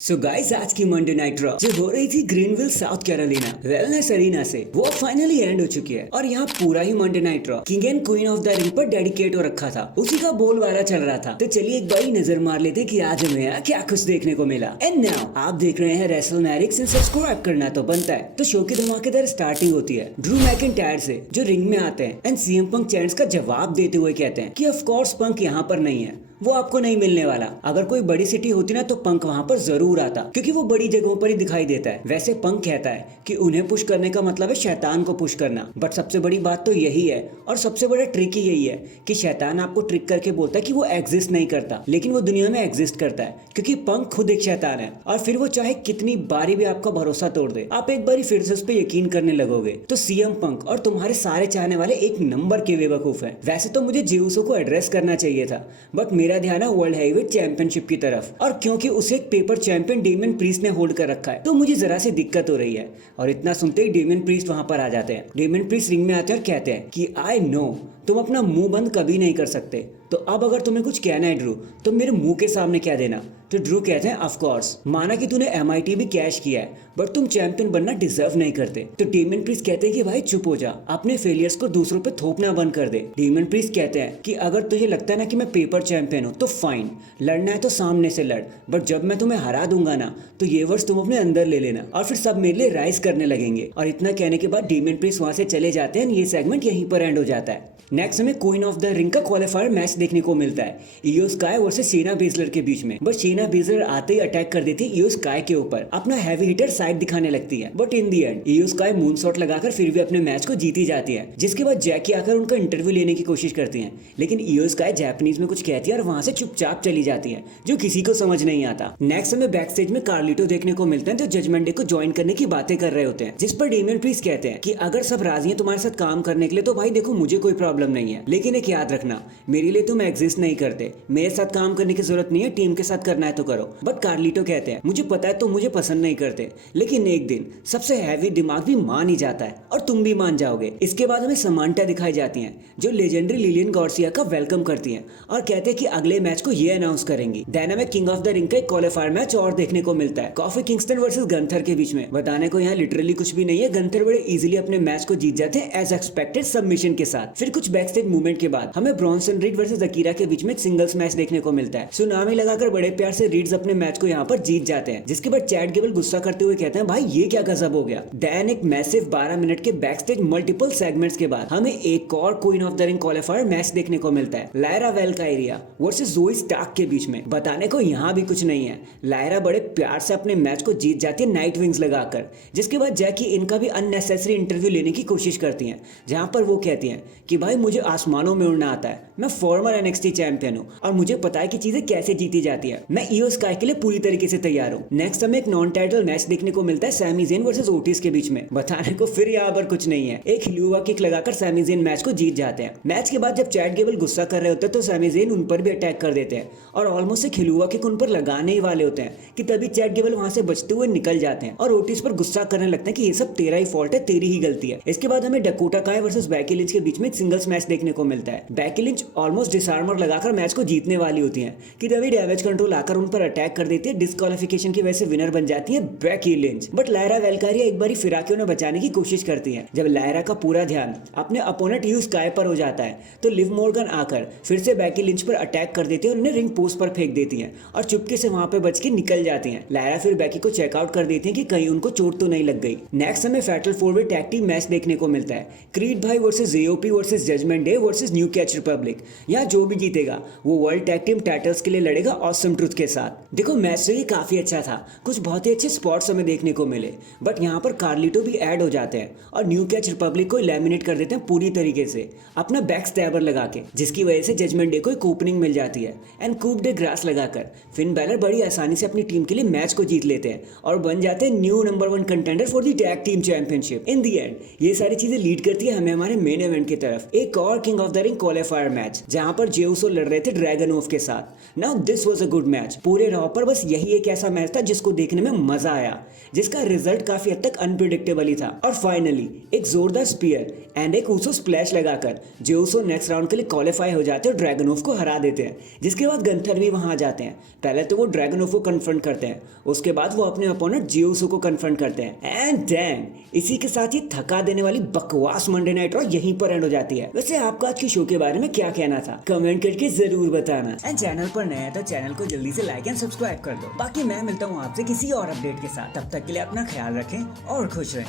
So guys आज की Monday night draw जो हो रही थी Greenville South Carolina wellness arena से वो फाइनली एंड हो चुकी है और यहाँ पूरा ही Monday night Raw king and queen of the ring पर डेडिकेट हो रखा था। उसी का बोलबाला चल रहा था। तो चलिए एक बार नजर मार लेते कि आज हमें यहाँ क्या कुछ देखने को मिला। एंड नाउ आप देख रहे हैं रेसलमैनिक्स एंड सब्सक्राइब करना तो बनता है। तो शो की धमाकेदार स्टार्टिंग होती है ड्रू मैकिंटायर से जो रिंग में आते हैं एंड सीएम पंक चैंट्स का जवाब देते हुए कहते हैं कि ऑफ कोर्स पंक यहाँ पर नहीं है, वो आपको नहीं मिलने वाला। अगर कोई बड़ी सिटी होती ना तो पंक वहाँ पर जरूर आता क्योंकि वो बड़ी जगहों पर ही दिखाई देता है। वैसे पंक कहता है कि उन्हें पुश करने का मतलब है शैतान को पुश करना। बट सबसे बड़ी बात तो यही है और सबसे बड़ा ट्रिक ही यही है कि शैतान आपको ट्रिक करके बोलता है कि वो एग्जिस्ट नहीं करता, लेकिन वो दुनिया में एग्जिस्ट करता है क्योंकि पंक खुद एक शैतान है। और फिर वो चाहे कितनी बारी भी आपका भरोसा तोड़ दे, आप एक बारी फिर से उस पर यकीन करने लगोगे। तो सीएम पंक और तुम्हारे सारे चाहने वाले एक नंबर के बेवकूफ है। वैसे तो मुझे जेउसो को एड्रेस करना चाहिए था, बट मेरा ध्यान है वर्ल्ड हैवीवेट चैंपियनशिप की तरफ, और क्योंकि उसे एक पेपर चैंपियन डेमियन प्रीस्ट ने होल्ड कर रखा है तो मुझे जरा सी दिक्कत हो रही है। और इतना सुनते ही डेमियन प्रीस्ट वहां पर आ जाते हैं। डेमियन प्रीस्ट रिंग में आते हैं और कहते हैं कि आई नो तुम अपना मुंह बंद कभी नहीं कर सकते, तो अब अगर तुम्हें कुछ कहना है ड्रू तो मेरे मुंह के सामने कह देना। तो ड्रू कहते हैं ऑफ कोर्स, माना कि तूने एमआईटी भी कैश किया है बट तुम चैंपियन बनना डिजर्व नहीं करते। तो डेमियन प्रीस्ट कहते हैं कि भाई चुप हो जा, अपने फेलियर्स को दूसरों पे थोपना बंद कर दे। डेमियन प्रीस्ट कहते हैं कि अगर तुझे लगता है ना कि मैं पेपर चैंपियन हूँ तो फाइन, लड़ना है तो सामने से लड़, बट जब मैं तुम्हें हरा दूंगा ना तो ये वर्ड्स तुम अपने अंदर ले लेना और फिर सब मेरे लिए राइज करने लगेंगे। और इतना कहने के बाद डेमियन प्रीस्ट वहां से चले जाते हैं। ये सेगमेंट यहीं पर एंड हो जाता है। नेक्स्ट हमें क्वीन ऑफ द रिंग का क्वालिफायर मैच देखने को मिलता है इयो स्काई वर्सेस शेना बेजलर के बीच में। बट शेना बेजलर आते ही अटैक कर देती है इयो स्काई के ऊपर, अपना हैवी हिटर साइड दिखाने लगती है। बट इन दी एंड इयो स्काई मून शॉट लगाकर फिर भी अपने मैच को जीती जाती है। जिसके बाद जैकी आकर उनका इंटरव्यू लेने की कोशिश करती है, लेकिन इयो स्काई जापानीज में कुछ कहती है और वहां से चुपचाप चली जाती है, जो किसी को समझ नहीं आता। नेक्स्ट हमें बैक स्टेज में कार्लिटो देखने को मिलते हैं जो जजमेंट डे को ज्वाइन करने की बातें कर रहे होते हैं, जिस पर डेमियन प्रीस्ट कहते हैं कि अगर सब राजी हैं तुम्हारे साथ काम करने के लिए तो भाई देखो मुझे कोई प्रॉब्लम नहीं है, लेकिन एक याद रखना मेरे लिए तुम एग्जिस्ट नहीं करते, मेरे साथ काम करने की जरूरत नहीं है, टीम के साथ करना है तो करो। बट कार्लिटो कहते हैं मुझे पता है तुम मुझे पसंद नहीं करते, लेकिन एक दिन सबसे हैवी दिमाग भी मान ही जाता है और तुम भी मान जाओगे। इसके बाद हमें समांटा दिखाई जाती हैं जो लेजेंडरी लिलियन गार्सिया का वेलकम करती हैं और कहते हैं कि अगले मैच को ये अनाउंस करेंगी। देन हमें किंग ऑफ द रिंग का एक क्वालिफायर मैच और देखने को मिलता है कॉफी किंगस्टन वर्सेस गंथर के बीच में। बताने को यहाँ लिटरली कुछ भी नहीं है, गंथर बड़े इजीली अपने मैच को जीत जाते हैं एज एक्सपेक्टेड सबमिशन के साथ। फिर कुछ बैक स्टेज मूवमेंट के बाद हमें ब्रॉन्सन रीड वर्सेस अकीरा के बीच में एक सिंगल्स मैच देखने को मिलता है। सुनामी लगाकर बड़े प्यार से रीड्स अपने मैच को यहाँ पर जीत जाते हैं, जिसके बाद चैट गेबल गुस्सा करते हुए कहते हैं भाई ये क्या गजब हो गया। देन एक मैसिव 12 मिनट के बैक स्टेज मल्टीपल सेगमेंट्स के बाद हमें एक और queen of the ring qualifier match देखने को मिलता है लायरा वेल्काइरिया वर्सेस जोई स्टार्क के बीच में। बताने को यहाँ भी कुछ नहीं है, लायरा बड़े प्यार से अपने मैच को जीत जाती है नाइट विंग्स लगाकर। जिसके बाद जैकी इनका भी अननेसेसरी इंटरव्यू लेने की कोशिश करती है, जहां पर वो कहती हैं कि भाई मुझे आसमानों में उड़ना आता है, मैं फॉर्मर एनएक्सटी चैंपियन हूँ और मुझे पता है कि चीजें कैसे जीती जाती है, मैं इयो स्काई के लिए पूरी तरीके से तैयार हूँ। नेक्स्ट हमें एक नॉन टाइटल मैच देखने को मिलता है सैमी ज़ेन वर्सेस ओटिस के बीच में। बताने को फिर यहाँ पर कुछ नहीं है, एक हिलुआ किक लगाकर सैमी ज़ेन मैच को जीत जाते हैं। मैच के बाद जब चैट गेबल गुस्सा कर रहे होते हैं तो सैमी ज़ेन उन पर भी अटैक कर देते हैं और ऑलमोस्ट एक हिलुआ किक उन पर लगाने ही वाले होते हैं कि तभी चैट गेबल वहां से बचते हुए निकल जाते हैं और ओटिस पर गुस्सा करने लगते हैं कि ये सब तेरा ही फॉल्ट है, तेरी ही गलती है। इसके बाद हमें डकोटा काय वर्सेस बैकी लिंच के बीच में एक सिंगल्स मैच देखने को मिलता है। बैकी लिंच ऑलमोस्ट डिसआर्मर लगाकर मैच को जीतने वाली होती हैं कि तभी डैमेज कंट्रोल आकर उन पर अटैक कर देती है। डिस्क्वालिफिकेशन की वजह से विनर बन जाती है बैकी लिंच। बट लायरा वेल्कारिया एक बारी फिर आके उन्हें बचाने की कोशिश करती है। जब लायरा का पूरा ध्यान अपने अपोनेंट इयो स्काई पर हो जाता है तो लिव मॉर्गन आकर फिर से बैकी लिंच पर अटैक कर देती है और उन्हें रिंग पोस्ट पर फेंक देती है और चुपके से वहां पे बच के निकल जाती हैं। लायरा फिर बैकी को चेकआउट कर देती है कि कहीं उनको चोट तो नहीं लग गई। नेक्स्ट हमें फैटल 4-वे टैग टीम मैच देखने को मिलता है क्रीड भाई versus JOP versus Judgment Day versus New Catch Republic. यहाँ जो भी जीतेगा वो वर्ल्ड टैग टीम टाइटल्स के लिए लड़ेगा ऑसम ट्रुथ के साथ। देखो मैच तो ये काफी अच्छा था, कुछ बहुत ही अच्छे स्पॉट्स हमें देखने को मिले, बट यहाँ पर कार्लिटो भी ऐड हो जाते हैं और न्यू कैच रिपब्लिक को लैमिनेट कर देते हैं पूरी तरीके से अपना बैक स्टैबर लगा के, जिसकी वजह से जजमेंट डे को एक ओपनिंग मिल जाती है एंड कूप डे ग्रास लगाकर फिन बैलर बड़ी आसानी से अपनी टीम के लिए मैच को जीत लेते हैं और बन जाते हैं new number 1 contender for the tag team championship. In the and ये सारी चीजें लीड करती है हमें हमारे मेन इवेंट की तरफ, एक एक और king of the ring qualifier match जहां पर जे उसो लड़ रहे थे ड्रैगनोव के साथ। Now this was a good match. पूरे रॉ पर बस यही एक ऐसा मैच था जिसको देखने में मजा आया, जिसका रिजल्ट काफी हद तक अनप्रिडिक्टेबल ही था। और फाइनली एक जोरदार स्पीयर एंड एक उसो स्प्लैश लगाकर जे उसो नेक्स्ट राउंड के लिए क्वालिफाई हो जाते हैं और ड्रैगनोव को हरा देते हैं। जिसके बाद गंथर भी वहां आ जाते हैं। पहले तो वो ड्रैगनोव को कन्फ्रंट करते हैं, उसके बाद वो अपने अपोनेंट जे उसो को कन्फ्रंट करते हैं। एंड डैम, इसी के साथ ही थका देने वाली बकवास मंडे नाइट रॉ यहीं पर एंड हो जाती है। वैसे आपका आज की शो के बारे में क्या कहना था, कमेंट करके जरूर बताना। एंड चैनल पर नया है तो चैनल को जल्दी से लाइक एंड सब्सक्राइब कर दो। बाकी मैं मिलता हूँ आपसे किसी और अपडेट के साथ, तब तक के लिए अपना ख्याल रखें और खुश रहें।